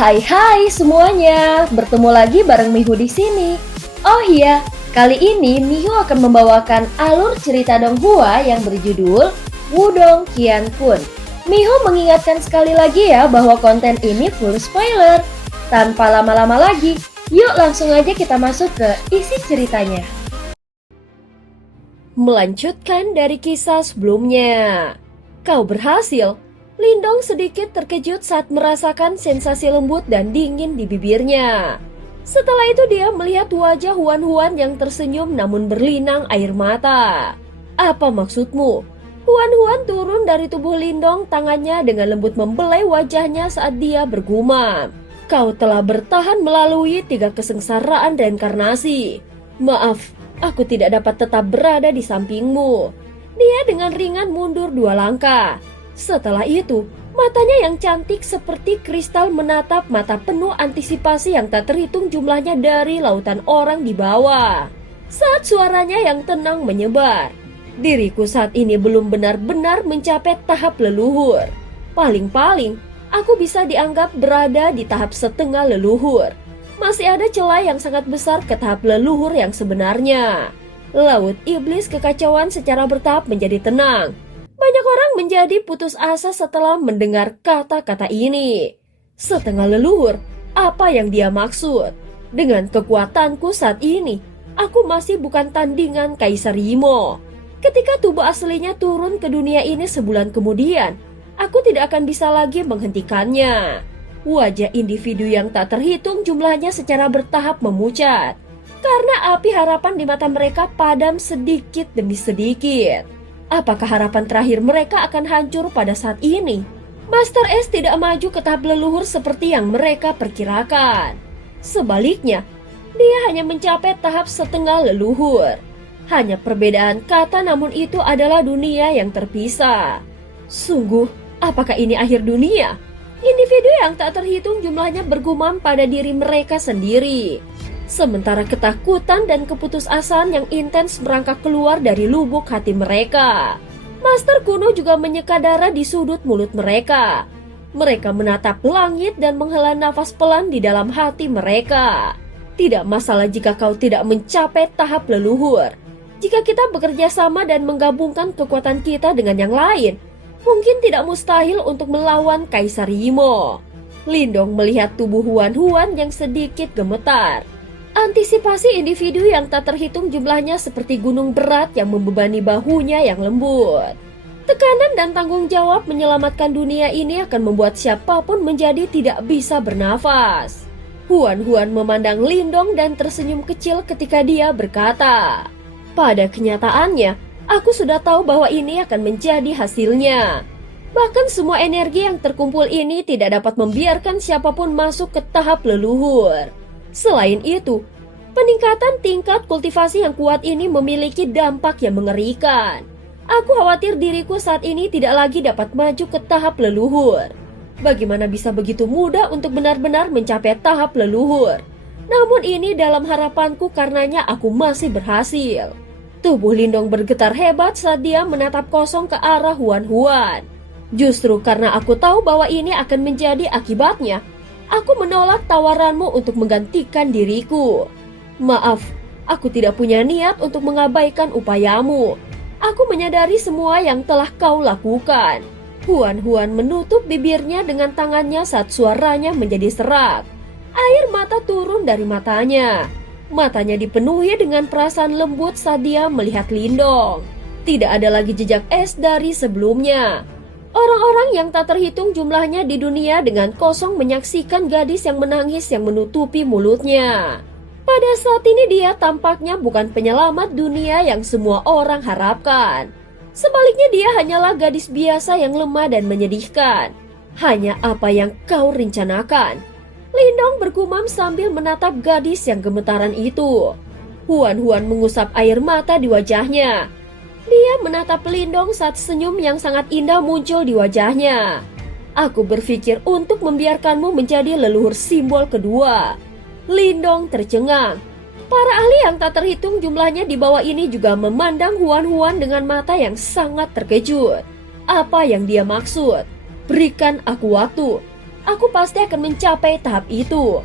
Hai semuanya, bertemu lagi bareng Mihu di sini. Oh iya, kali ini Mihu akan membawakan alur cerita Donghua yang berjudul Wudong Qiankun. Mihu mengingatkan sekali lagi ya bahwa konten ini full spoiler. Tanpa lama-lama lagi, yuk langsung aja kita masuk ke isi ceritanya. Melanjutkan dari kisah sebelumnya. Kau berhasil. Lindong sedikit terkejut saat merasakan sensasi lembut dan dingin di bibirnya. Setelah itu dia melihat wajah Huan-Huan yang tersenyum namun berlinang air mata. Apa maksudmu? Huan-Huan turun dari tubuh Lindong, tangannya dengan lembut membelai wajahnya saat dia bergumam. Kau telah bertahan melalui 3 kesengsaraan reinkarnasi. Maaf, aku tidak dapat tetap berada di sampingmu. Dia dengan ringan mundur 2 langkah. Setelah itu, matanya yang cantik seperti kristal menatap mata penuh antisipasi yang tak terhitung jumlahnya dari lautan orang di bawah. Saat suaranya yang tenang menyebar, diriku saat ini belum benar-benar mencapai tahap leluhur. Paling-paling, aku bisa dianggap berada di tahap setengah leluhur. Masih ada celah yang sangat besar ke tahap leluhur yang sebenarnya. Laut iblis kekacauan secara bertahap menjadi tenang. Banyak orang menjadi putus asa setelah mendengar kata-kata ini. Setengah leluhur, apa yang dia maksud? Dengan kekuatanku saat ini, aku masih bukan tandingan Kaisar Imo. Ketika tubuh aslinya turun ke dunia ini sebulan kemudian, aku tidak akan bisa lagi menghentikannya. Wajah individu yang tak terhitung jumlahnya secara bertahap memucat, karena api harapan di mata mereka padam sedikit demi sedikit. Apakah harapan terakhir mereka akan hancur pada saat ini? Master S tidak maju ke tahap leluhur seperti yang mereka perkirakan. Sebaliknya, dia hanya mencapai tahap setengah leluhur. Hanya perbedaan kata, namun itu adalah dunia yang terpisah. Sungguh, apakah ini akhir dunia? Individu yang tak terhitung jumlahnya bergumam pada diri mereka sendiri. Sementara ketakutan dan keputusasaan yang intens merangkak keluar dari lubuk hati mereka. Master kuno juga menyeka darah di sudut mulut mereka. Mereka menatap langit dan menghela nafas pelan di dalam hati mereka. Tidak masalah jika kau tidak mencapai tahap leluhur. Jika kita bekerja sama dan menggabungkan kekuatan kita dengan yang lain, mungkin tidak mustahil untuk melawan Kaisar Imo. Lindong melihat tubuh Huan-Huan yang sedikit gemetar. Antisipasi individu yang tak terhitung jumlahnya seperti gunung berat yang membebani bahunya yang lembut. Tekanan dan tanggung jawab menyelamatkan dunia ini akan membuat siapapun menjadi tidak bisa bernafas. Huan-Huan memandang Lindong dan tersenyum kecil ketika dia berkata, "Pada kenyataannya, aku sudah tahu bahwa ini akan menjadi hasilnya. Bahkan semua energi yang terkumpul ini tidak dapat membiarkan siapapun masuk ke tahap leluhur. Selain itu, peningkatan tingkat kultivasi yang kuat ini memiliki dampak yang mengerikan. Aku khawatir diriku saat ini tidak lagi dapat maju ke tahap leluhur. Bagaimana bisa begitu mudah untuk benar-benar mencapai tahap leluhur? Namun ini dalam harapanku karenanya aku masih berhasil." Tubuh Lindong bergetar hebat saat dia menatap kosong ke arah Huan-Huan. "Justru karena aku tahu bahwa ini akan menjadi akibatnya, aku menolak tawaranmu untuk menggantikan diriku. Maaf, aku tidak punya niat untuk mengabaikan upayamu. Aku menyadari semua yang telah kau lakukan." Huan-Huan menutup bibirnya dengan tangannya saat suaranya menjadi serak. Air mata turun dari matanya. Matanya dipenuhi dengan perasaan lembut saat dia melihat Lindong. Tidak ada lagi jejak es dari sebelumnya. Orang-orang yang tak terhitung jumlahnya di dunia dengan kosong menyaksikan gadis yang menangis yang menutupi mulutnya. Pada saat ini dia tampaknya bukan penyelamat dunia yang semua orang harapkan. Sebaliknya dia hanyalah gadis biasa yang lemah dan menyedihkan. "Hanya apa yang kau rencanakan?" Lindong bergumam sambil menatap gadis yang gemetaran itu. Huan-Huan mengusap air mata di wajahnya. Dia menatap Lindong saat senyum yang sangat indah muncul di wajahnya. "Aku berpikir untuk membiarkanmu menjadi leluhur simbol kedua." Lindong tercengang. Para ahli yang tak terhitung jumlahnya di bawah ini juga memandang Huan-Huan dengan mata yang sangat terkejut. Apa yang dia maksud? "Berikan aku waktu." Aku pasti akan mencapai tahap itu.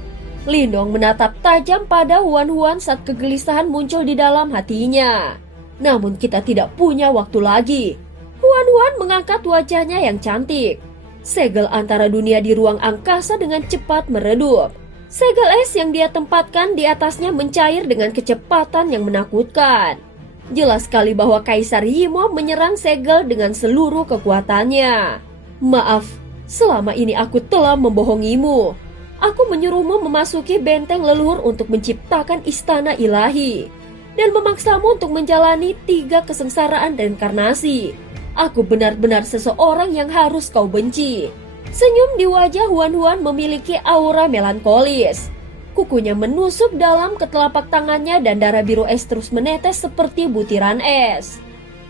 Lindong menatap tajam pada Huan-Huan saat kegelisahan muncul di dalam hatinya. Namun kita tidak punya waktu lagi. Huan-Huan mengangkat wajahnya yang cantik. Segel antara dunia di ruang angkasa dengan cepat meredup. Segel es yang dia tempatkan di atasnya mencair dengan kecepatan yang menakutkan. Jelas sekali bahwa Kaisar Yimo menyerang segel dengan seluruh kekuatannya. Maaf, selama ini aku telah membohongimu. Aku menyuruhmu memasuki benteng leluhur untuk menciptakan istana ilahi dan memaksamu untuk menjalani 3 kesengsaraan reinkarnasi. Aku benar-benar seseorang yang harus kau benci. Senyum di wajah Huan-Huan memiliki aura melankolis. Kukunya menusuk dalam ke telapak tangannya dan darah biru es terus menetes seperti butiran es.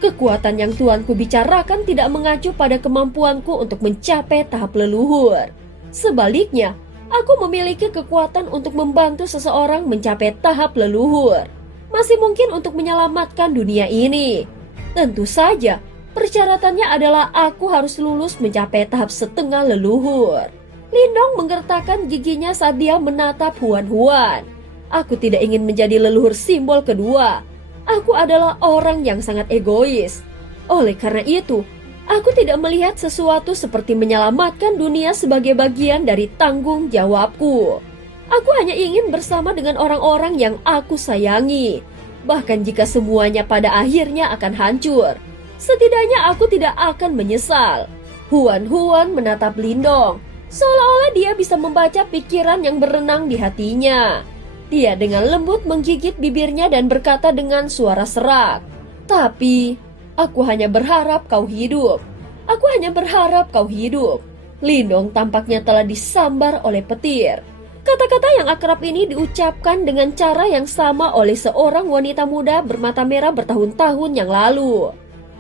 Kekuatan yang tuanku bicarakan tidak mengacu pada kemampuanku untuk mencapai tahap leluhur. Sebaliknya, aku memiliki kekuatan untuk membantu seseorang mencapai tahap leluhur. Masih mungkin untuk menyelamatkan dunia ini. Tentu saja, persyaratannya adalah aku harus lulus mencapai tahap setengah leluhur. Lindong menggertakkan giginya saat dia menatap Huan-Huan. Aku tidak ingin menjadi leluhur simbol kedua. Aku adalah orang yang sangat egois. Oleh karena itu, aku tidak melihat sesuatu seperti menyelamatkan dunia sebagai bagian dari tanggung jawabku. Aku hanya ingin bersama dengan orang-orang yang aku sayangi. Bahkan jika semuanya pada akhirnya akan hancur, setidaknya aku tidak akan menyesal. Huan-Huan menatap Lindong, seolah-olah dia bisa membaca pikiran yang berenang di hatinya. Dia dengan lembut menggigit bibirnya dan berkata dengan suara serak, "Tapi, aku hanya berharap kau hidup. Aku hanya berharap kau hidup." Lindong tampaknya telah disambar oleh petir. Kata-kata yang akrab ini diucapkan dengan cara yang sama oleh seorang wanita muda bermata merah bertahun-tahun yang lalu.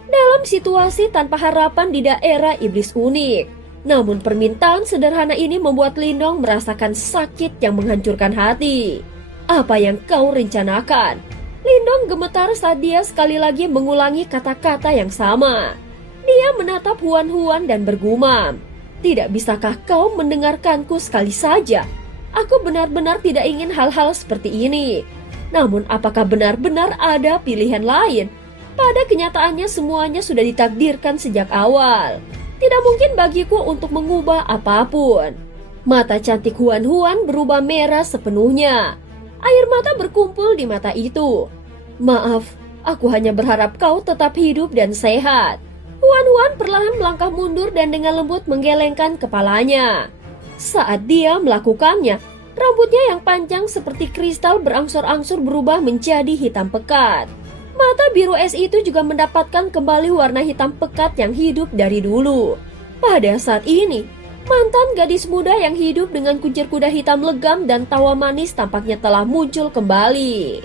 Dalam situasi tanpa harapan di daerah iblis unik. Namun permintaan sederhana ini membuat Lindong merasakan sakit yang menghancurkan hati. Apa yang kau rencanakan? Lindong gemetar saat dia sekali lagi mengulangi kata-kata yang sama. Dia menatap Huan-Huan dan bergumam, "Tidak bisakah kau mendengarkanku sekali saja? Aku benar-benar tidak ingin hal-hal seperti ini. Namun apakah benar-benar ada pilihan lain? Pada kenyataannya semuanya sudah ditakdirkan sejak awal. Tidak mungkin bagiku untuk mengubah apapun." Mata cantik Huan-Huan berubah merah sepenuhnya. Air mata berkumpul di mata itu. "Maaf, aku hanya berharap kau tetap hidup dan sehat." Huan-Huan perlahan melangkah mundur dan dengan lembut menggelengkan kepalanya. Saat dia melakukannya, rambutnya yang panjang seperti kristal berangsur-angsur berubah menjadi hitam pekat. Mata biru es itu juga mendapatkan kembali warna hitam pekat yang hidup dari dulu. Pada saat ini, mantan gadis muda yang hidup dengan kuncir kuda hitam legam dan tawa manis tampaknya telah muncul kembali.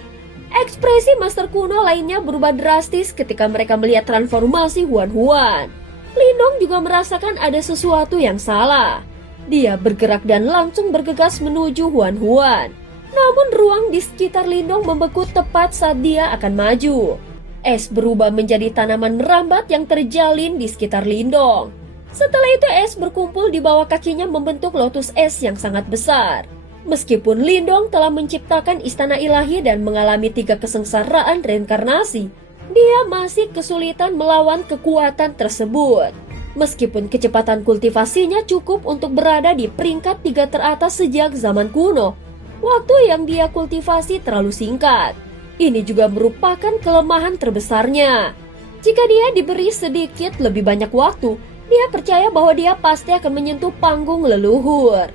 Ekspresi master kuno lainnya berubah drastis ketika mereka melihat transformasi Huan-Huan. Lindong juga merasakan ada sesuatu yang salah. Dia bergerak dan langsung bergegas menuju Huan-Huan. Namun ruang di sekitar Lindong membeku tepat saat dia akan maju. Es berubah menjadi tanaman merambat yang terjalin di sekitar Lindong. Setelah itu es berkumpul di bawah kakinya membentuk lotus es yang sangat besar. Meskipun Lindong telah menciptakan istana ilahi dan mengalami 3 kesengsaraan reinkarnasi, dia masih kesulitan melawan kekuatan tersebut. Meskipun kecepatan kultivasinya cukup untuk berada di peringkat 3 teratas sejak zaman kuno, waktu yang dia kultivasi terlalu singkat. Ini juga merupakan kelemahan terbesarnya. Jika dia diberi sedikit lebih banyak waktu, dia percaya bahwa dia pasti akan menyentuh panggung leluhur.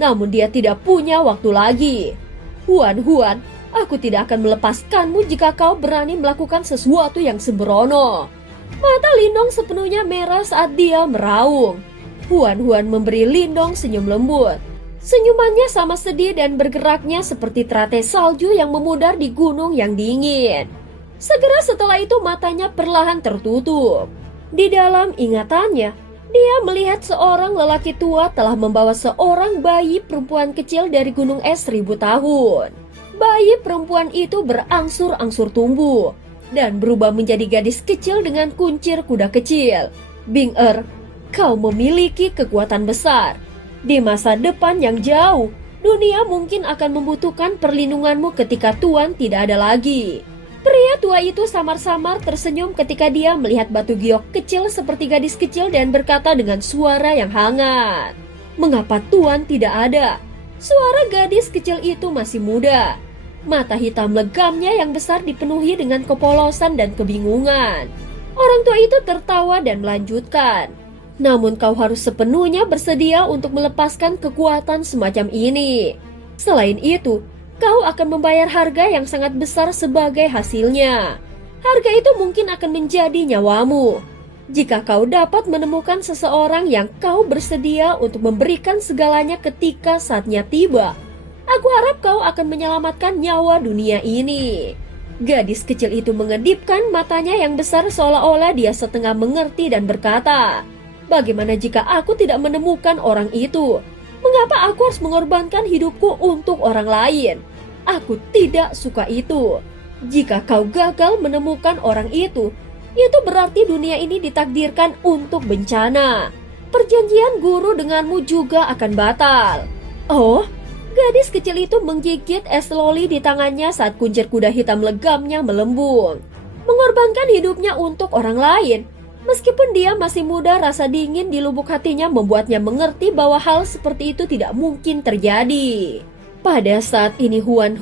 Namun dia tidak punya waktu lagi. "Huan-Huan, aku tidak akan melepaskanmu jika kau berani melakukan sesuatu yang sembrono." Mata Lindong sepenuhnya merah saat dia meraung. Huan-Huan memberi Lindong senyum lembut. Senyumannya sama sedih dan bergeraknya seperti teratai salju yang memudar di gunung yang dingin. Segera setelah itu matanya perlahan tertutup. Di dalam ingatannya, dia melihat seorang lelaki tua telah membawa seorang bayi perempuan kecil dari gunung es 1000 tahun. Bayi perempuan itu berangsur-angsur tumbuh dan berubah menjadi gadis kecil dengan kuncir kuda kecil. "Bing-er, kau memiliki kekuatan besar. Di masa depan yang jauh, dunia mungkin akan membutuhkan perlindunganmu ketika Tuan tidak ada lagi. Pria tua itu samar-samar tersenyum ketika dia melihat batu giok kecil seperti gadis kecil dan berkata dengan suara yang hangat, "Mengapa Tuan tidak ada?" Suara gadis kecil itu masih muda. Mata hitam legamnya yang besar dipenuhi dengan kepolosan dan kebingungan. Orang tua itu tertawa dan melanjutkan, "Namun kau harus sepenuhnya bersedia untuk melepaskan kekuatan semacam ini. Selain itu, kau akan membayar harga yang sangat besar sebagai hasilnya. Harga itu mungkin akan menjadi nyawamu. Jika kau dapat menemukan seseorang yang kau bersedia untuk memberikan segalanya ketika saatnya tiba, aku harap kau akan menyelamatkan nyawa dunia ini." Gadis kecil itu mengedipkan matanya yang besar seolah-olah dia setengah mengerti dan berkata, "Bagaimana jika aku tidak menemukan orang itu? Mengapa aku harus mengorbankan hidupku untuk orang lain? Aku tidak suka itu. Jika kau gagal menemukan orang itu berarti dunia ini ditakdirkan untuk bencana. Perjanjian guru denganmu juga akan batal." Oh, gadis kecil itu menggigit es loli di tangannya saat kuncir kuda hitam legamnya melembung. Mengorbankan hidupnya untuk orang lain. Meskipun dia masih muda, rasa dingin di lubuk hatinya membuatnya mengerti bahwa hal seperti itu tidak mungkin terjadi. Pada saat ini Huan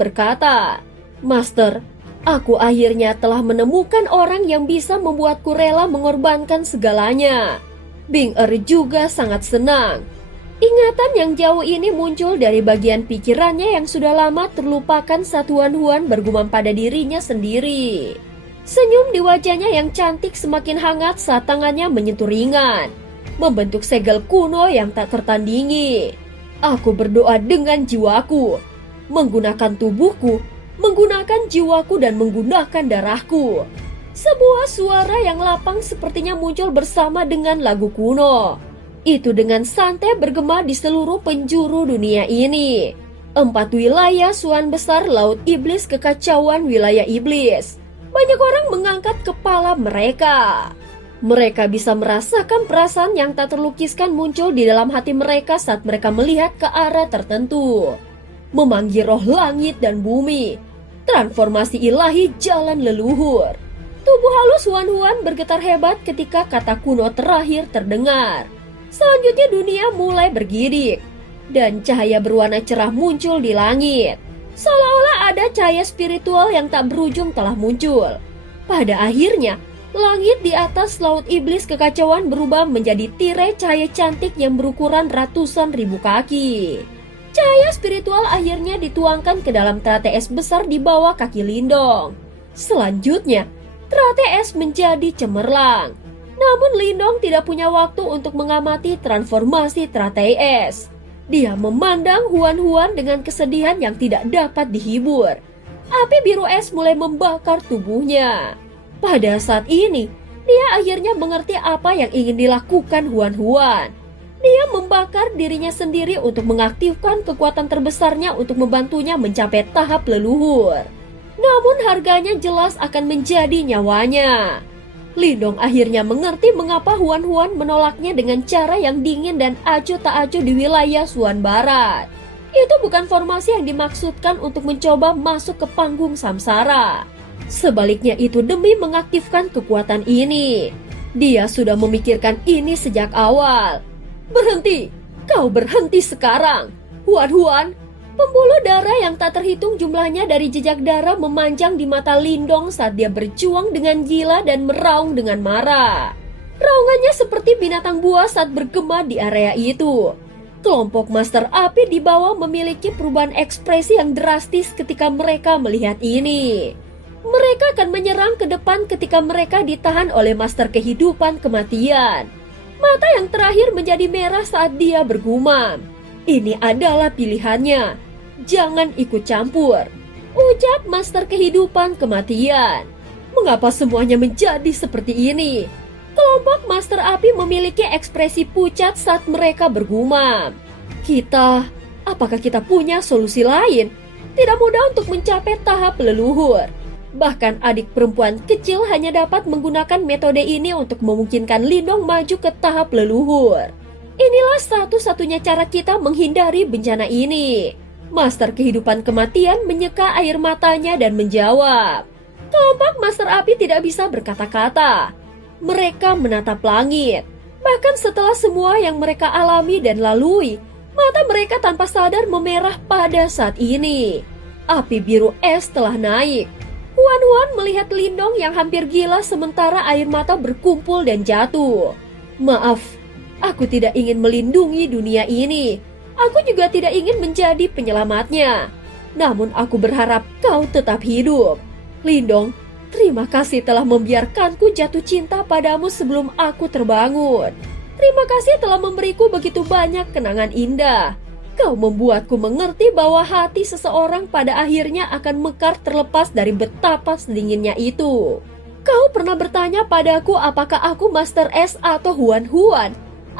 berkata, "Master, aku akhirnya telah menemukan orang yang bisa membuatku rela mengorbankan segalanya." Bing juga sangat senang. Ingatan yang jauh ini muncul dari bagian pikirannya yang sudah lama terlupakan saat Huan bergumam pada dirinya sendiri. Senyum di wajahnya yang cantik semakin hangat saat tangannya menyentuh ringan, membentuk segel kuno yang tak tertandingi. "Aku berdoa dengan jiwaku, menggunakan tubuhku, menggunakan jiwaku dan menggunakan darahku." Sebuah suara yang lapang sepertinya muncul bersama dengan lagu kuno. Itu dengan santai bergema di seluruh penjuru dunia ini. 4 wilayah Suan besar Laut Iblis kekacauan wilayah iblis. Banyak orang mengangkat kepala mereka. Mereka bisa merasakan perasaan yang tak terlukiskan muncul di dalam hati mereka saat mereka melihat ke arah tertentu. Memanggil roh langit dan bumi. Transformasi ilahi jalan leluhur. Tubuh halus Huan bergetar hebat ketika kata kuno terakhir terdengar. Selanjutnya dunia mulai bergidik, dan cahaya berwarna cerah muncul di langit. Seolah-olah ada cahaya spiritual yang tak berujung telah muncul. Pada akhirnya, langit di atas Laut Iblis kekacauan berubah menjadi tirai cahaya cantik yang berukuran ratusan ribu kaki. Cahaya spiritual akhirnya dituangkan ke dalam teratai es besar di bawah kaki Lindong. Selanjutnya, teratai es menjadi cemerlang. Namun Lindong tidak punya waktu untuk mengamati transformasi teratai es. Dia memandang Huan dengan kesedihan yang tidak dapat dihibur. Api biru es mulai membakar tubuhnya. Pada saat ini, dia akhirnya mengerti apa yang ingin dilakukan Huan. Dia membakar dirinya sendiri untuk mengaktifkan kekuatan terbesarnya untuk membantunya mencapai tahap leluhur. Namun harganya jelas akan menjadi nyawanya. Lindong akhirnya mengerti mengapa Huan menolaknya dengan cara yang dingin dan acuh tak acuh di wilayah Suan Barat. Itu bukan formasi yang dimaksudkan untuk mencoba masuk ke panggung samsara. Sebaliknya itu demi mengaktifkan kekuatan ini. Dia sudah memikirkan ini sejak awal. "Berhenti! Kau berhenti sekarang! Huan!" Pembuluh darah yang tak terhitung jumlahnya dari jejak darah memanjang di mata Lindong saat dia berjuang dengan gila dan meraung dengan marah. Raungannya seperti binatang buas saat bergema di area itu. Kelompok Master Api di bawah memiliki perubahan ekspresi yang drastis ketika mereka melihat ini. Mereka akan menyerang ke depan ketika mereka ditahan oleh Master Kehidupan Kematian. Mata yang terakhir menjadi merah saat dia bergumam. Ini adalah pilihannya. Jangan ikut campur, ucap Master Kehidupan Kematian. Mengapa semuanya menjadi seperti ini? Kelompok Master Api memiliki ekspresi pucat saat mereka bergumam. Apakah kita punya solusi lain? Tidak mudah untuk mencapai tahap leluhur. Bahkan adik perempuan kecil hanya dapat menggunakan metode ini untuk memungkinkan Lindong maju ke tahap leluhur. Inilah satu-satunya cara kita menghindari bencana ini. Master kehidupan kematian menyeka air matanya dan menjawab. Kelompok Master Api tidak bisa berkata-kata. Mereka menatap langit. Bahkan setelah semua yang mereka alami dan lalui, mata mereka tanpa sadar memerah pada saat ini. Api biru es telah naik. Huan melihat Lindong yang hampir gila sementara air mata berkumpul dan jatuh. Maaf, aku tidak ingin melindungi dunia ini. Aku juga tidak ingin menjadi penyelamatnya. Namun aku berharap kau tetap hidup. Lindong, terima kasih telah membiarkanku jatuh cinta padamu sebelum aku terbangun. Terima kasih telah memberiku begitu banyak kenangan indah. Kau membuatku mengerti bahwa hati seseorang pada akhirnya akan mekar terlepas dari betapa dinginnya itu. Kau pernah bertanya padaku apakah aku Master S atau Huan.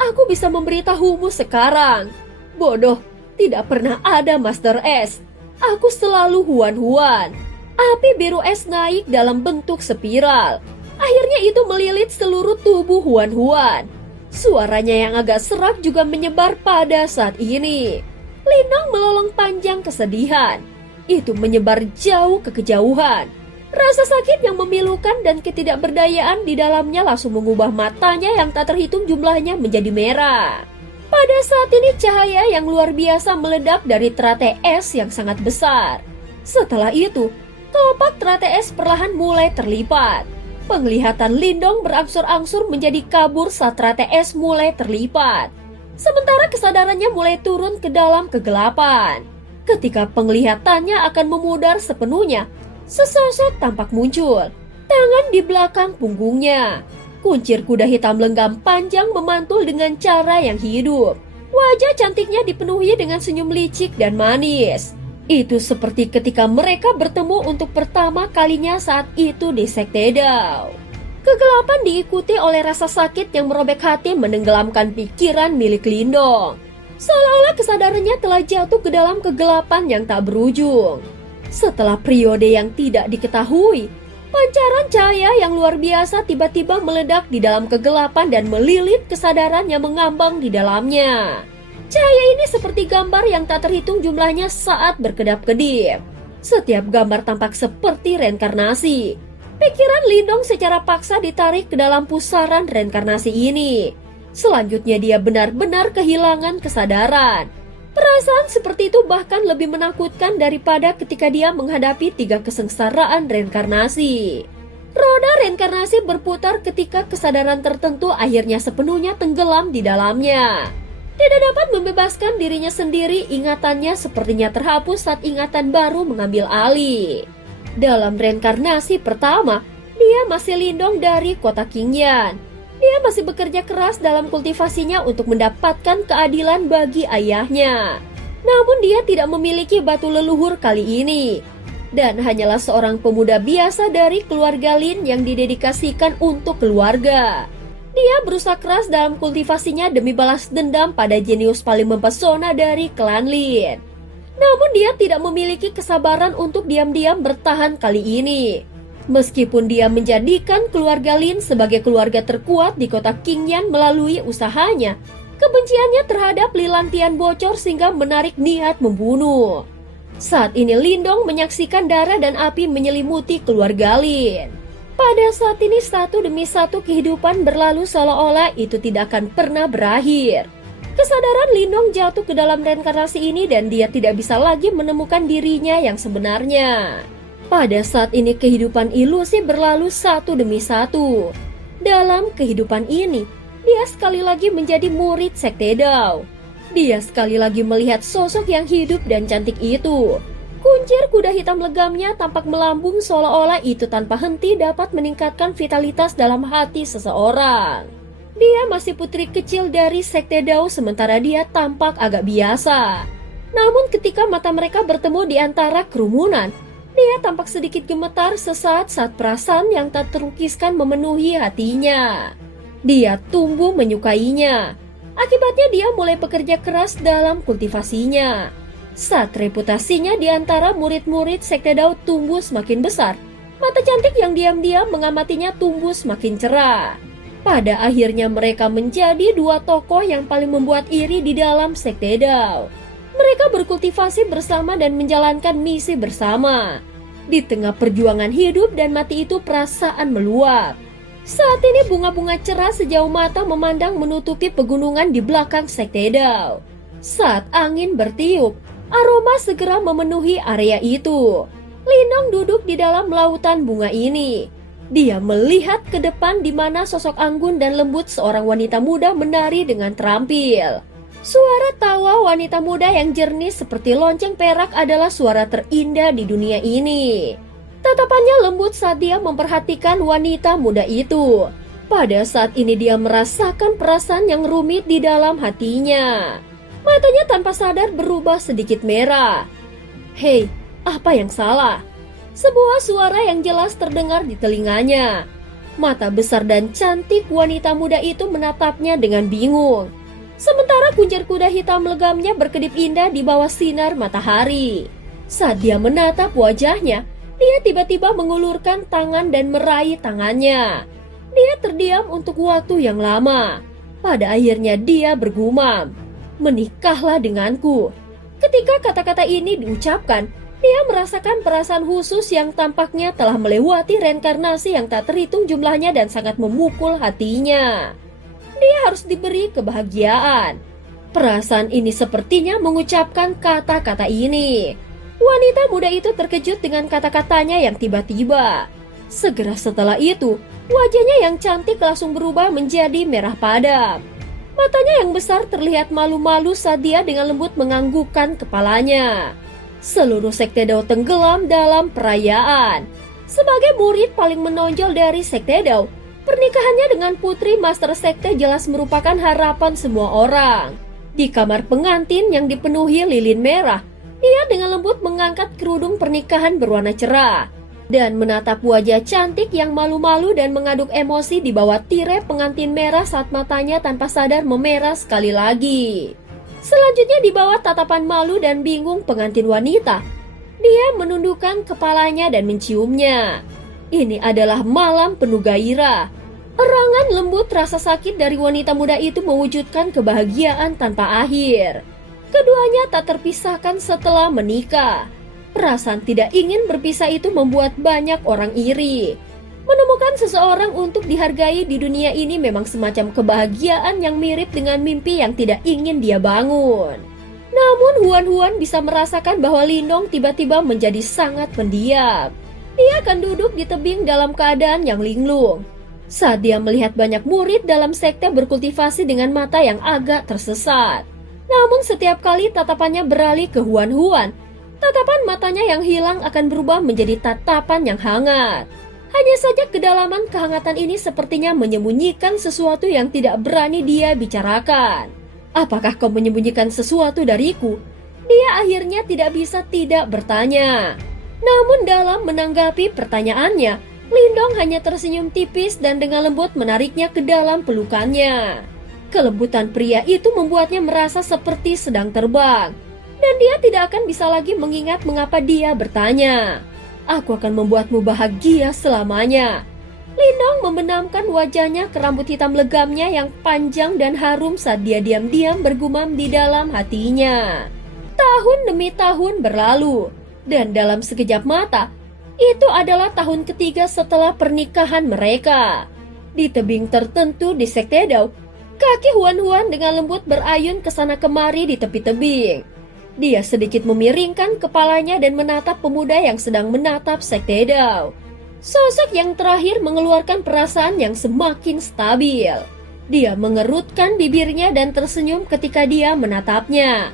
Aku bisa memberitahumu sekarang. Bodoh, tidak pernah ada Master S. Aku selalu Huan. Api biru es naik dalam bentuk spiral. Akhirnya itu melilit seluruh tubuh Huan. Suaranya yang agak serak juga menyebar pada saat ini. Lindong melolong panjang kesedihan. Itu menyebar jauh ke kejauhan. Rasa sakit yang memilukan dan ketidakberdayaan di dalamnya langsung mengubah matanya yang tak terhitung jumlahnya menjadi merah. Pada saat ini cahaya yang luar biasa meledak dari teratai es yang sangat besar. Setelah itu, kelopak teratai es perlahan mulai terlipat. Penglihatan Lindong berangsur-angsur menjadi kabur saat teratai es mulai terlipat. Sementara kesadarannya mulai turun ke dalam kegelapan. Ketika penglihatannya akan memudar sepenuhnya, sesosok tampak muncul. Tangan di belakang punggungnya. Kuncir kuda hitam lenggam panjang memantul dengan cara yang hidup. Wajah cantiknya dipenuhi dengan senyum licik dan manis. Itu seperti ketika mereka bertemu untuk pertama kalinya saat itu di Sekte Dao. Kegelapan diikuti oleh rasa sakit yang merobek hati menenggelamkan pikiran milik Lindong. Seolah-olah kesadarannya telah jatuh ke dalam kegelapan yang tak berujung. Setelah periode yang tidak diketahui, pancaran cahaya yang luar biasa tiba-tiba meledak di dalam kegelapan dan melilit kesadaran yang mengambang di dalamnya. Cahaya ini seperti gambar yang tak terhitung jumlahnya saat berkedap-kedip. Setiap gambar tampak seperti reinkarnasi. Pikiran Lindong secara paksa ditarik ke dalam pusaran reinkarnasi ini. Selanjutnya dia benar-benar kehilangan kesadaran. Perasaan seperti itu bahkan lebih menakutkan daripada ketika dia menghadapi 3 kesengsaraan reinkarnasi. Roda reinkarnasi berputar ketika kesadaran tertentu akhirnya sepenuhnya tenggelam di dalamnya. Tidak dapat membebaskan dirinya sendiri, ingatannya sepertinya terhapus saat ingatan baru mengambil alih. Dalam reinkarnasi pertama, dia masih Lindong dari kota Qingyan. Dia masih bekerja keras dalam kultivasinya untuk mendapatkan keadilan bagi ayahnya. Namun dia tidak memiliki batu leluhur kali ini. Dan hanyalah seorang pemuda biasa dari keluarga Lin yang didedikasikan untuk keluarga. Dia berusaha keras dalam kultivasinya demi balas dendam pada jenius paling mempesona dari klan Lin. Namun dia tidak memiliki kesabaran untuk diam-diam bertahan kali ini. Meskipun dia menjadikan keluarga Lin sebagai keluarga terkuat di kota Qingyan melalui usahanya, kebenciannya terhadap Lilantian bocor sehingga menarik niat membunuh. Saat ini Lindong menyaksikan darah dan api menyelimuti keluarga Lin. Pada saat ini satu demi satu kehidupan berlalu seolah-olah itu tidak akan pernah berakhir. Kesadaran Lindong jatuh ke dalam reinkarnasi ini dan dia tidak bisa lagi menemukan dirinya yang sebenarnya. Pada saat ini kehidupan ilusi berlalu satu demi satu. Dalam kehidupan ini, dia sekali lagi menjadi murid Sekte Dao. Dia sekali lagi melihat sosok yang hidup dan cantik itu. Kuncir kuda hitam legamnya tampak melambung seolah-olah itu tanpa henti dapat meningkatkan vitalitas dalam hati seseorang. Dia masih putri kecil dari Sekte Dao sementara dia tampak agak biasa. Namun ketika mata mereka bertemu di antara kerumunan, dia tampak sedikit gemetar sesaat saat perasaan yang tak terlukiskan memenuhi hatinya. Dia tumbuh menyukainya. Akibatnya dia mulai bekerja keras dalam kultivasinya. Saat reputasinya di antara murid-murid Sekte Dao tumbuh semakin besar, mata cantik yang diam-diam mengamatinya tumbuh semakin cerah. Pada akhirnya mereka menjadi dua tokoh yang paling membuat iri di dalam sekte Dao. Mereka berkultivasi bersama dan menjalankan misi bersama. Di tengah perjuangan hidup dan mati itu perasaan meluap. Saat ini bunga-bunga cerah sejauh mata memandang menutupi pegunungan di belakang sekte Dao. Saat angin bertiup, aroma segera memenuhi area itu. Lindong duduk di dalam lautan bunga ini. Dia melihat ke depan di mana sosok anggun dan lembut seorang wanita muda menari dengan terampil. Suara tawa wanita muda yang jernih seperti lonceng perak adalah suara terindah di dunia ini. Tatapannya lembut saat dia memperhatikan wanita muda itu. Pada saat ini dia merasakan perasaan yang rumit di dalam hatinya. Matanya tanpa sadar berubah sedikit merah. Hei, apa yang salah? Sebuah suara yang jelas terdengar di telinganya. Mata besar dan cantik wanita muda itu menatapnya dengan bingung. Sementara kunjar kuda hitam legamnya berkedip indah di bawah sinar matahari. Saat dia menatap wajahnya, dia tiba-tiba mengulurkan tangan dan meraih tangannya. Dia terdiam untuk waktu yang lama. Pada akhirnya dia bergumam, "Menikahlah denganku." Ketika kata-kata ini diucapkan, dia merasakan perasaan khusus yang tampaknya telah melewati reinkarnasi yang tak terhitung jumlahnya dan sangat memukul hatinya. Dia harus diberi kebahagiaan. Perasaan ini sepertinya mengucapkan kata-kata ini. Wanita muda itu terkejut dengan kata-katanya yang tiba-tiba. Segera setelah itu, wajahnya yang cantik langsung berubah menjadi merah padam. Matanya yang besar terlihat malu-malu saat dia dengan lembut menganggukkan kepalanya. Seluruh sekte Dao tenggelam dalam perayaan. Sebagai murid paling menonjol dari sekte Dao, pernikahannya dengan putri master sekte jelas merupakan harapan semua orang. Di kamar pengantin yang dipenuhi lilin merah, dia dengan lembut mengangkat kerudung pernikahan berwarna cerah dan menatap wajah cantik yang malu-malu dan mengaduk emosi di bawah tirai pengantin merah saat matanya tanpa sadar memerah sekali lagi. Selanjutnya di bawah tatapan malu dan bingung pengantin wanita, dia menundukkan kepalanya dan menciumnya. Ini adalah malam penuh gairah. Erangan lembut rasa sakit dari wanita muda itu mewujudkan kebahagiaan tanpa akhir. Keduanya tak terpisahkan setelah menikah. Perasaan tidak ingin berpisah itu membuat banyak orang iri. Menemukan seseorang untuk dihargai di dunia ini memang semacam kebahagiaan yang mirip dengan mimpi yang tidak ingin dia bangun. Namun Huan-Huan bisa merasakan bahwa Lindong tiba-tiba menjadi sangat pendiam. Dia akan duduk di tebing dalam keadaan yang linglung. Saat dia melihat banyak murid dalam sekte berkultivasi dengan mata yang agak tersesat. Namun setiap kali tatapannya beralih ke Huan-Huan, tatapan matanya yang hilang akan berubah menjadi tatapan yang hangat. Hanya saja kedalaman kehangatan ini sepertinya menyembunyikan sesuatu yang tidak berani dia bicarakan. Apakah kau menyembunyikan sesuatu dariku? Dia akhirnya tidak bisa tidak bertanya. Namun dalam menanggapi pertanyaannya, Lindong hanya tersenyum tipis dan dengan lembut menariknya ke dalam pelukannya. Kelembutan pria itu membuatnya merasa seperti sedang terbang. Dan dia tidak akan bisa lagi mengingat mengapa dia bertanya. Aku akan membuatmu bahagia selamanya. Lindong membenamkan wajahnya ke rambut hitam legamnya yang panjang dan harum saat dia diam-diam bergumam di dalam hatinya. Tahun demi tahun berlalu, dan dalam sekejap mata, itu adalah tahun ketiga setelah pernikahan mereka. Di tebing tertentu di sekte Dao, kaki Huan-Huan dengan lembut berayun ke sana kemari di tepi tebing. Dia sedikit memiringkan kepalanya dan menatap pemuda yang sedang menatap sekte Dao. Sosok yang terakhir mengeluarkan perasaan yang semakin stabil. Dia mengerutkan bibirnya dan tersenyum ketika dia menatapnya,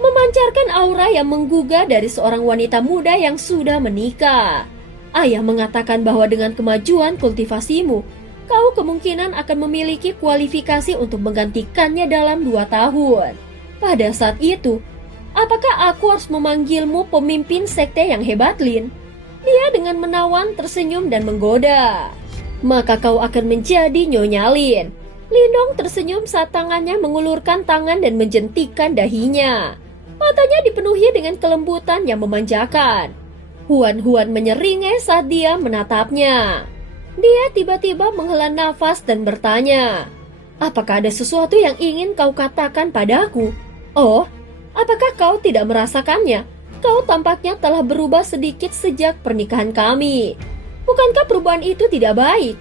memancarkan aura yang menggugah dari seorang wanita muda yang sudah menikah. Ayah mengatakan bahwa dengan kemajuan kultivasimu, kau kemungkinan akan memiliki kualifikasi untuk menggantikannya dalam 2 tahun. Pada saat itu, apakah aku harus memanggilmu pemimpin sekte yang hebat, Lin? Dia dengan menawan tersenyum dan menggoda. Maka kau akan menjadi Nyonya Lin. Lindong tersenyum saat tangannya mengulurkan tangan dan menjentikkan dahinya. Matanya dipenuhi dengan kelembutan yang memanjakan. Huan-Huan menyeringai saat dia menatapnya. Dia tiba-tiba menghela nafas dan bertanya, "Apakah ada sesuatu yang ingin kau katakan padaku?" "Oh, apakah kau tidak merasakannya? Kau tampaknya telah berubah sedikit sejak pernikahan kami. Bukankah perubahan itu tidak baik?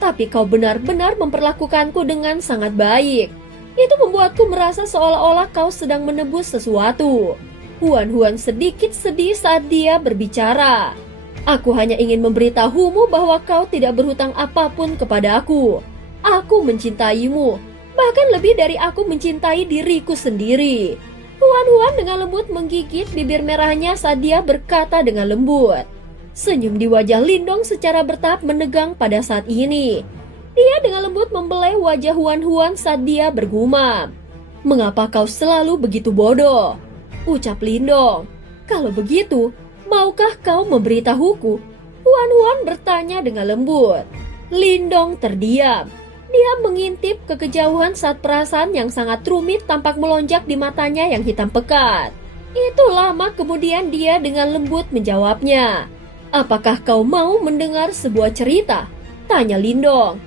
Tapi kau benar-benar memperlakukanku dengan sangat baik. Itu membuatku merasa seolah-olah kau sedang menebus sesuatu." Huan sedikit sedih saat dia berbicara. "Aku hanya ingin memberitahumu bahwa kau tidak berhutang apapun kepada aku. Aku mencintaimu, bahkan lebih dari aku mencintai diriku sendiri." Huan dengan lembut menggigit bibir merahnya saat dia berkata dengan lembut. Senyum di wajah Lindong secara bertahap menegang pada saat ini. Dia dengan lembut membelai wajah Huan saat dia bergumam. "Mengapa kau selalu begitu bodoh?" ucap Lindong. "Kalau begitu, maukah kau memberitahuku?" Huan bertanya dengan lembut. Lindong terdiam. Dia mengintip ke kejauhan saat perasaan yang sangat rumit tampak melonjak di matanya yang hitam pekat. Itu lama kemudian dia dengan lembut menjawabnya. "Apakah kau mau mendengar sebuah cerita?" tanya Lindong.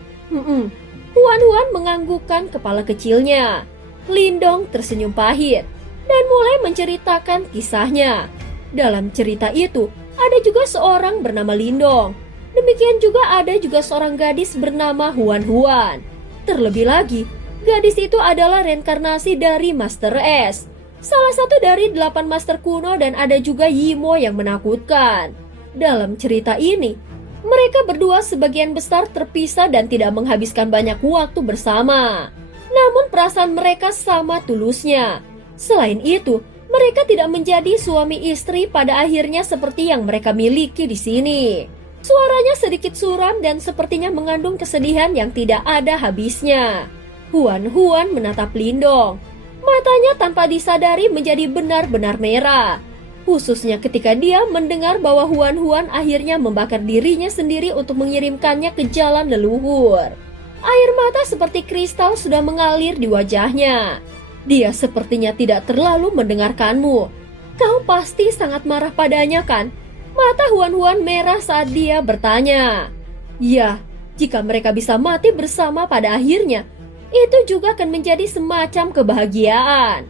Huan menganggukkan kepala kecilnya. Lindong tersenyum pahit dan mulai menceritakan kisahnya. Dalam cerita itu, ada juga seorang bernama Lindong. Demikian juga ada juga seorang gadis bernama Huan. Terlebih lagi, gadis itu adalah reinkarnasi dari Master S, salah satu dari 8 master kuno, dan ada juga Yimo yang menakutkan. Dalam cerita ini, mereka berdua sebagian besar terpisah dan tidak menghabiskan banyak waktu bersama. Namun perasaan mereka sama tulusnya. Selain itu, mereka tidak menjadi suami istri pada akhirnya seperti yang mereka miliki di sini. Suaranya sedikit suram dan sepertinya mengandung kesedihan yang tidak ada habisnya. Huan menatap Lindong. Matanya tanpa disadari menjadi benar-benar merah. Khususnya ketika dia mendengar bahwa Huan akhirnya membakar dirinya sendiri untuk mengirimkannya ke jalan leluhur. Air mata seperti kristal sudah mengalir di wajahnya. Dia sepertinya tidak terlalu mendengarkanmu. Kau pasti sangat marah padanya, kan? Mata Huan merah saat dia bertanya. "Ya, jika mereka bisa mati bersama pada akhirnya, itu juga akan menjadi semacam kebahagiaan.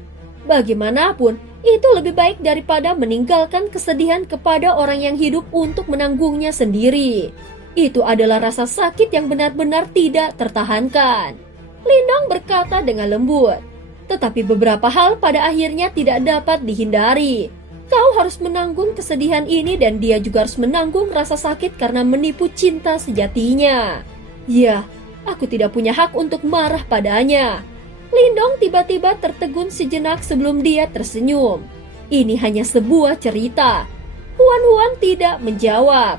Bagaimanapun, itu lebih baik daripada meninggalkan kesedihan kepada orang yang hidup untuk menanggungnya sendiri. Itu adalah rasa sakit yang benar-benar tidak tertahankan." Lindong berkata dengan lembut. "Tetapi beberapa hal pada akhirnya tidak dapat dihindari. Kau harus menanggung kesedihan ini dan dia juga harus menanggung rasa sakit karena menipu cinta sejatinya. Ya, aku tidak punya hak untuk marah padanya." Lindong tiba-tiba tertegun sejenak sebelum dia tersenyum. Ini hanya sebuah cerita. Huan tidak menjawab.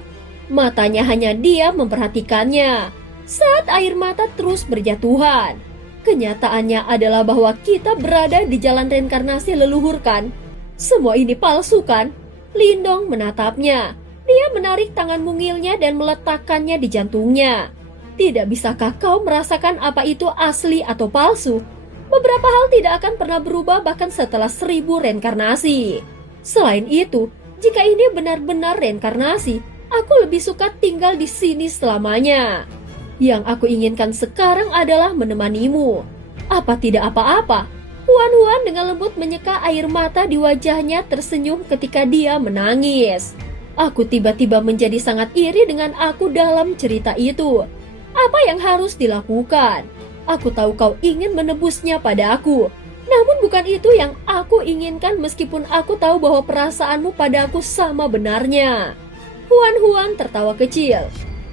Matanya hanya dia memperhatikannya. Saat air mata terus berjatuhan. Kenyataannya adalah bahwa kita berada di jalan reinkarnasi leluhur, kan? Semua ini palsu, kan? Lindong menatapnya. Dia menarik tangan mungilnya dan meletakkannya di jantungnya. "Tidak bisakah kau merasakan apa itu asli atau palsu? Beberapa hal tidak akan pernah berubah bahkan setelah 1000 reinkarnasi. Selain itu, jika ini benar-benar reinkarnasi, aku lebih suka tinggal di sini selamanya. Yang aku inginkan sekarang adalah menemanimu. Apa tidak apa-apa?" Huan dengan lembut menyeka air mata di wajahnya tersenyum ketika dia menangis. "Aku tiba-tiba menjadi sangat iri dengan aku dalam cerita itu. Apa yang harus dilakukan? Aku tahu kau ingin menebusnya pada aku. Namun bukan itu yang aku inginkan meskipun aku tahu bahwa perasaanmu pada aku sama benarnya." Huan tertawa kecil.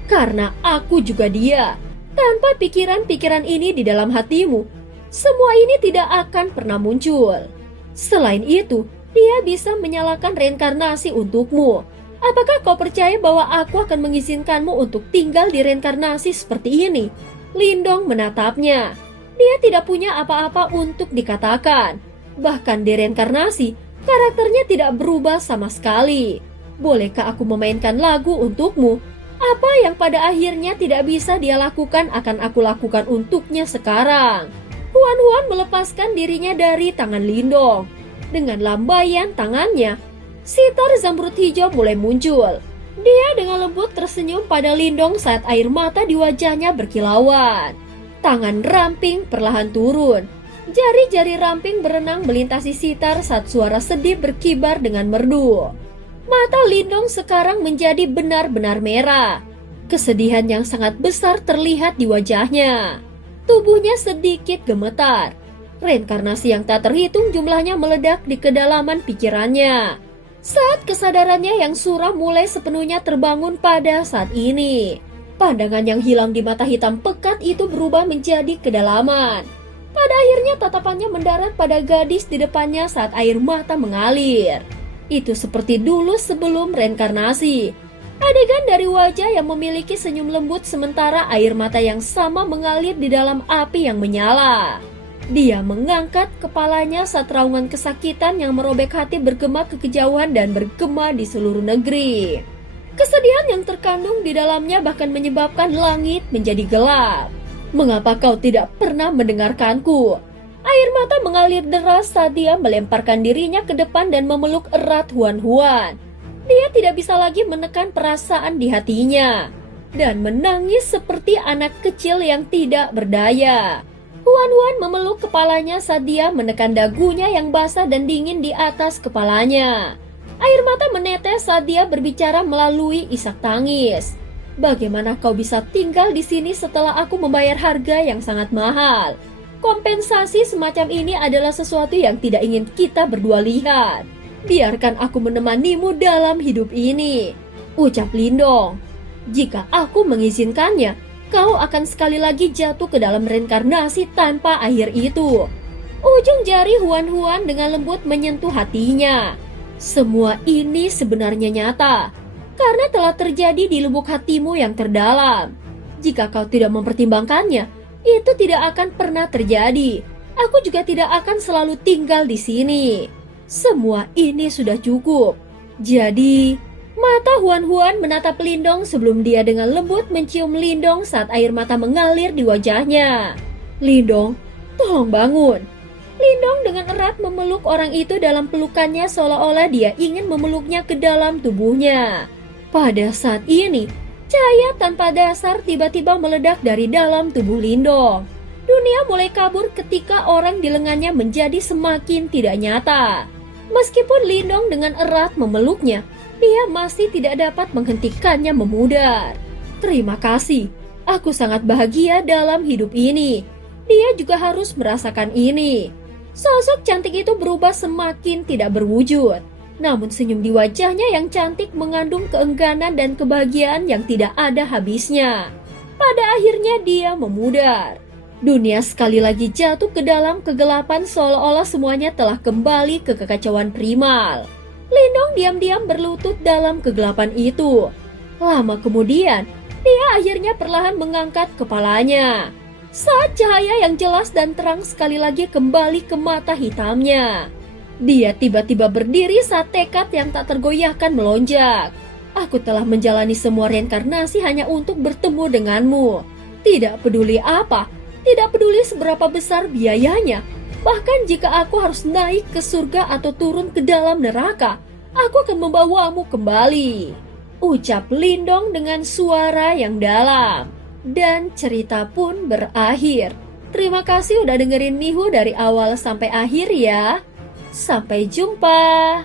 "Karena aku juga dia. Tanpa pikiran-pikiran ini di dalam hatimu, semua ini tidak akan pernah muncul. Selain itu, dia bisa menyalakan reinkarnasi untukmu. Apakah kau percaya bahwa aku akan mengizinkanmu untuk tinggal di reinkarnasi seperti ini?" Lindong menatapnya. Dia tidak punya apa-apa untuk dikatakan. Bahkan di reinkarnasi, karakternya tidak berubah sama sekali. "Bolehkah aku memainkan lagu untukmu? Apa yang pada akhirnya tidak bisa dia lakukan akan aku lakukan untuknya sekarang." Huan melepaskan dirinya dari tangan Lindong. Dengan lambaian tangannya, sitar zamrud hijau mulai muncul. Dia dengan lembut tersenyum pada Lindong saat air mata di wajahnya berkilauan. Tangan ramping perlahan turun. Jari-jari ramping berenang melintasi sitar saat suara sedih berkibar dengan merdu. Mata Lindong sekarang menjadi benar-benar merah. Kesedihan yang sangat besar terlihat di wajahnya. Tubuhnya sedikit gemetar. Reinkarnasi yang tak terhitung jumlahnya meledak di kedalaman pikirannya. Saat kesadarannya yang suram mulai sepenuhnya terbangun pada saat ini. Pandangan yang hilang di mata hitam pekat itu berubah menjadi kedalaman. Pada akhirnya tatapannya mendarat pada gadis di depannya saat air mata mengalir. Itu seperti dulu sebelum reinkarnasi. Adegan dari wajah yang memiliki senyum lembut sementara air mata yang sama mengalir di dalam api yang menyala. Dia mengangkat kepalanya saat raungan kesakitan yang merobek hati bergema ke kejauhan dan bergema di seluruh negeri. Kesedihan yang terkandung di dalamnya bahkan menyebabkan langit menjadi gelap. Mengapa kau tidak pernah mendengarkanku? Air mata mengalir deras saat dia melemparkan dirinya ke depan dan memeluk erat Huan-Huan. Dia tidak bisa lagi menekan perasaan di hatinya dan menangis seperti anak kecil yang tidak berdaya. Huan-Huan memeluk kepalanya saat dia menekan dagunya yang basah dan dingin di atas kepalanya. Air mata menetes saat dia berbicara melalui isak tangis. Bagaimana kau bisa tinggal di sini setelah aku membayar harga yang sangat mahal? Kompensasi semacam ini adalah sesuatu yang tidak ingin kita berdua lihat. Biarkan aku menemanimu dalam hidup ini, ucap Lindong. Jika aku mengizinkannya, kau akan sekali lagi jatuh ke dalam reinkarnasi tanpa akhir itu. Ujung jari Huan-Huan dengan lembut menyentuh hatinya. Semua ini sebenarnya nyata, karena telah terjadi di lubuk hatimu yang terdalam. Jika kau tidak mempertimbangkannya, itu tidak akan pernah terjadi. Aku juga tidak akan selalu tinggal di sini. Semua ini sudah cukup. Jadi, mata Huan-Huan menatap Lindong sebelum dia dengan lembut mencium Lindong saat air mata mengalir di wajahnya. Lindong, tolong bangun. Lindong dengan erat memeluk orang itu dalam pelukannya seolah-olah dia ingin memeluknya ke dalam tubuhnya. Pada saat ini, cahaya tanpa dasar tiba-tiba meledak dari dalam tubuh Lindong. Dunia mulai kabur ketika orang di lengannya menjadi semakin tidak nyata. Meskipun Lindong dengan erat memeluknya, dia masih tidak dapat menghentikannya memudar. Terima kasih, aku sangat bahagia dalam hidup ini. Dia juga harus merasakan ini. Sosok cantik itu berubah semakin tidak berwujud. Namun senyum di wajahnya yang cantik mengandung keengganan dan kebahagiaan yang tidak ada habisnya. Pada akhirnya dia memudar. Dunia sekali lagi jatuh ke dalam kegelapan seolah-olah semuanya telah kembali ke kekacauan primal. Lindong diam-diam berlutut dalam kegelapan itu. Lama kemudian, dia akhirnya perlahan mengangkat kepalanya. Saat cahaya yang jelas dan terang sekali lagi kembali ke mata hitamnya. Dia tiba-tiba berdiri saat tekad yang tak tergoyahkan melonjak. Aku telah menjalani semua reinkarnasi hanya untuk bertemu denganmu. Tidak peduli apa. Tidak peduli seberapa besar biayanya, bahkan jika aku harus naik ke surga atau turun ke dalam neraka, aku akan membawamu kembali. Ucap Lindong dengan suara yang dalam. Dan cerita pun berakhir. Terima kasih udah dengerin Mihu dari awal sampai akhir ya. Sampai jumpa.